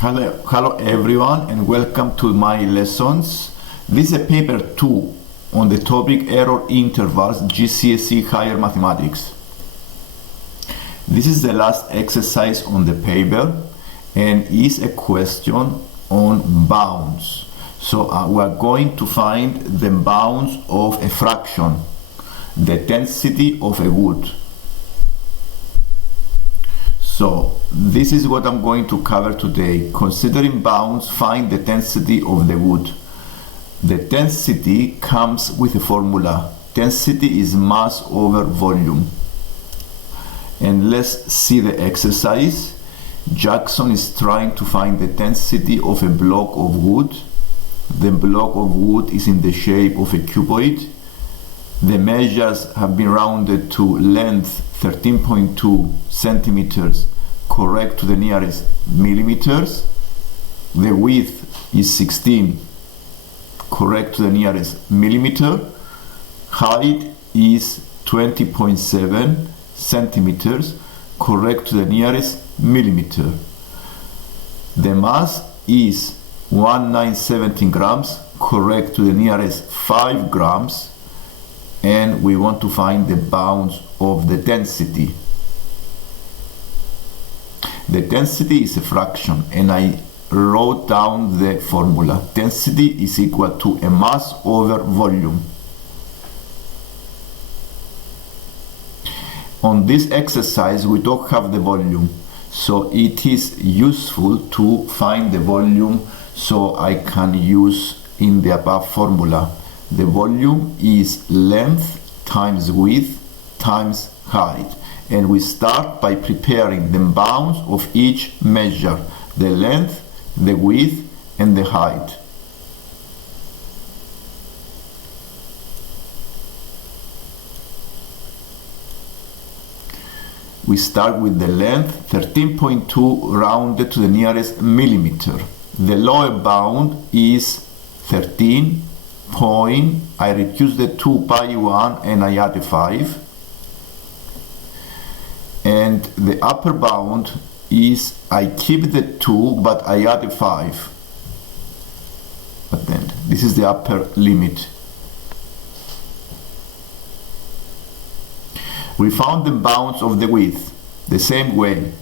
Hello everyone and welcome to my lessons. This is a paper 2 on the topic error intervals GCSE higher mathematics. This is the last exercise on the paper and is a question on bounds. So we are going to find the bounds of a fraction, the density of a wood. So this is what I'm going to cover today. Considering bounds, find the density of the wood. The density comes with a formula. Density is mass over volume. And let's see the exercise. Jackson is trying to find the density of a block of wood. The block of wood is in the shape of a cuboid. The measures have been rounded to length 13.2 centimeters, correct to the nearest millimeters. The width is 16, correct to the nearest millimeter. Height is 20.7 centimeters, correct to the nearest millimeter. The mass is 1917 grams, correct to the nearest 5 grams. And we want to find the bounds of the density. The density is a fraction, and I wrote down the formula. Density is equal to a mass over volume. On this exercise, we don't have the volume, so it is useful to find the volume, so I can use in the above formula. The volume is length times width times height, and we start by preparing the bounds of each measure, the length, the width and the height. We start with the length 13.2 rounded to the nearest millimeter. The lower bound is 13. I reduce the 2 by 1 and I add a 5, and the upper bound is I keep the 2 but I add a 5, but then this is the upper limit. We found the bounds of the width the same way.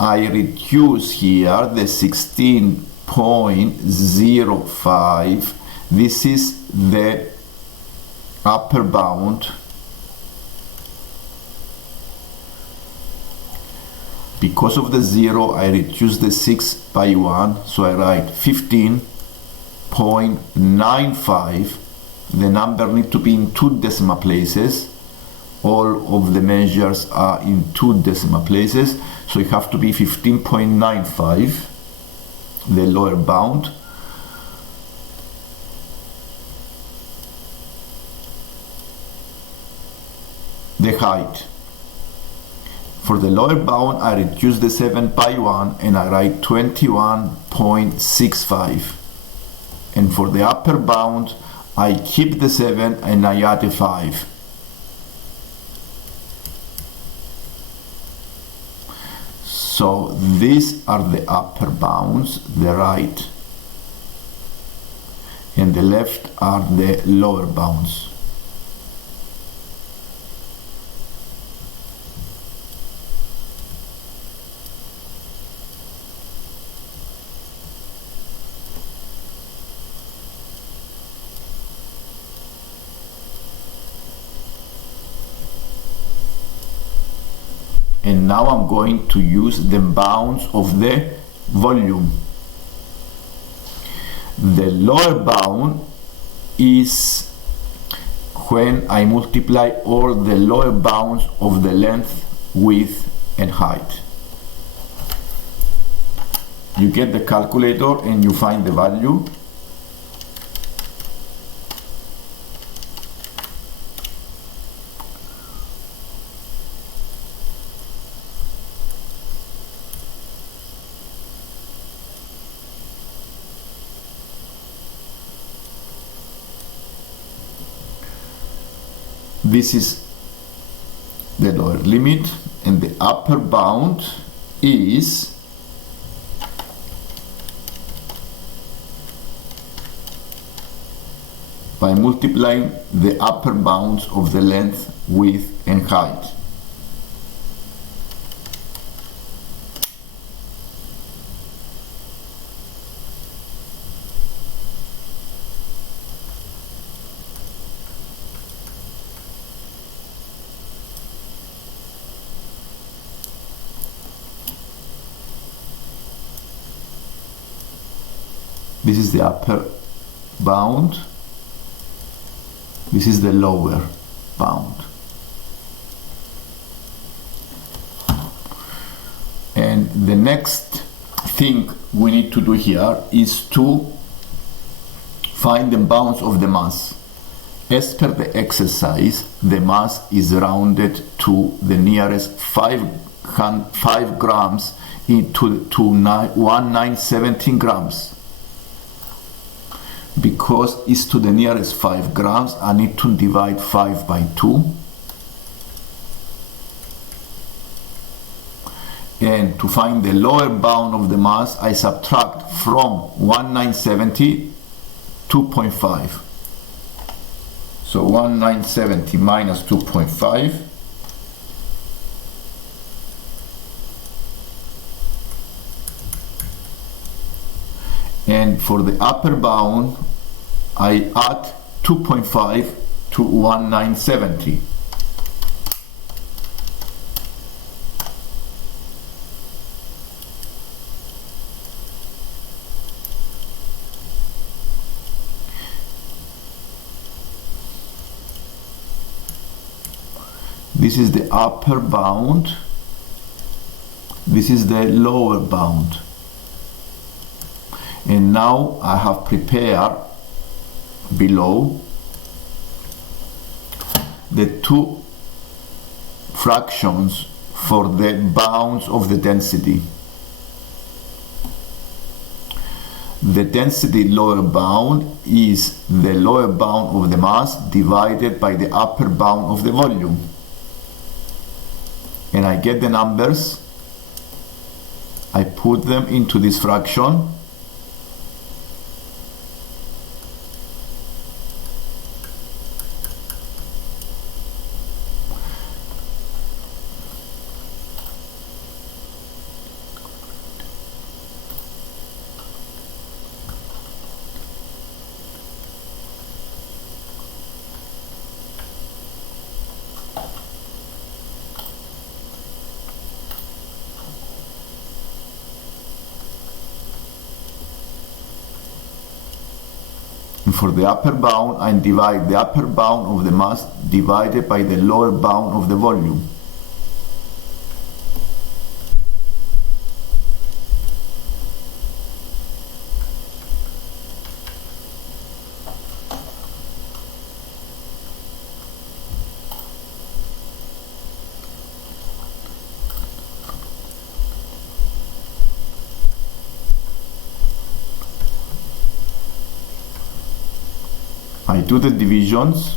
I reduce here the 16.05. This is the upper bound. Because of the 0, I reduce the 6 by 1, so I write 15.95. The number needs to be in 2 decimal places. All of the measures are in 2 decimal places, so it have to be 15.95, the lower bound. The height. For the lower bound, I reduce the 7 by 1 and I write 21.65. And for the upper bound, I keep the 7 and I add a 5. So these are the upper bounds, the right and the left are the lower bounds. And now I'm going to use the bounds of the volume. The lower bound is when I multiply all the lower bounds of the length, width and height. You get the calculator and you find the value. This is the lower limit, and the upper bound is by multiplying the upper bounds of the length, width, and height. This is the upper bound. This is the lower bound. And the next thing we need to do here is to find the bounds of the mass. As per the exercise, the mass is rounded to the nearest 5 grams to 1917 grams. Because it's to the nearest 5 grams, I need to divide 5 by 2. And to find the lower bound of the mass, I subtract from 1970 2.5. So 1970 minus 2.5. And for the upper bound, I add 2.5 to 1970. This is the upper bound. This is the lower bound. And now I have prepared below the two fractions for the bounds of the density. The density lower bound is the lower bound of the mass divided by the upper bound of the volume. And I get the numbers, I put them into this fraction, and for the upper bound, I divide the upper bound of the mass divided by the lower bound of the volume. I do the divisions.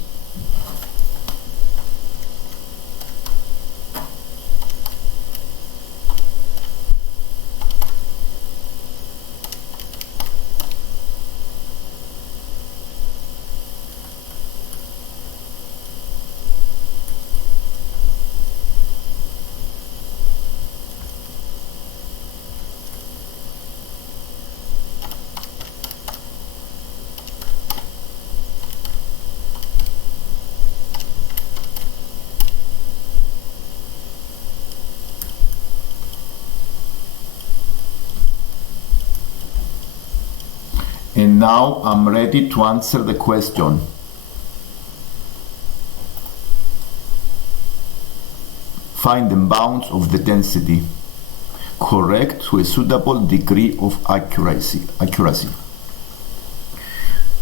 And now I'm ready to answer the question. Find the bounds of the density. Correct to a suitable degree of accuracy.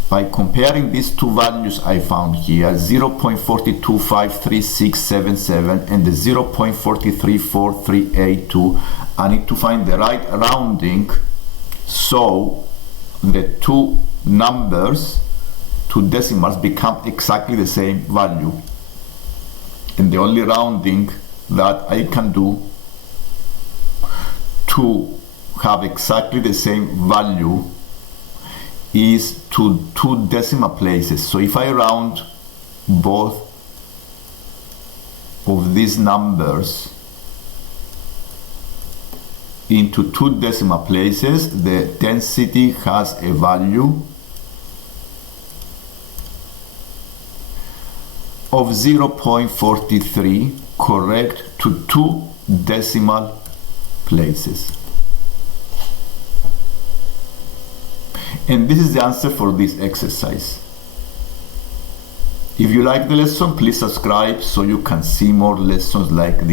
By comparing these two values I found here, 0.425367 and the 0.434382, I need to find the right rounding so the two numbers, two decimals, become exactly the same value. and the only rounding that I can do to have exactly the same value is to 2 decimal places. So if I round both of these numbers into 2 decimal places, the density has a value of 0.43 correct to 2 decimal places. And this is the answer for this exercise. If you like the lesson, please subscribe so you can see more lessons like this.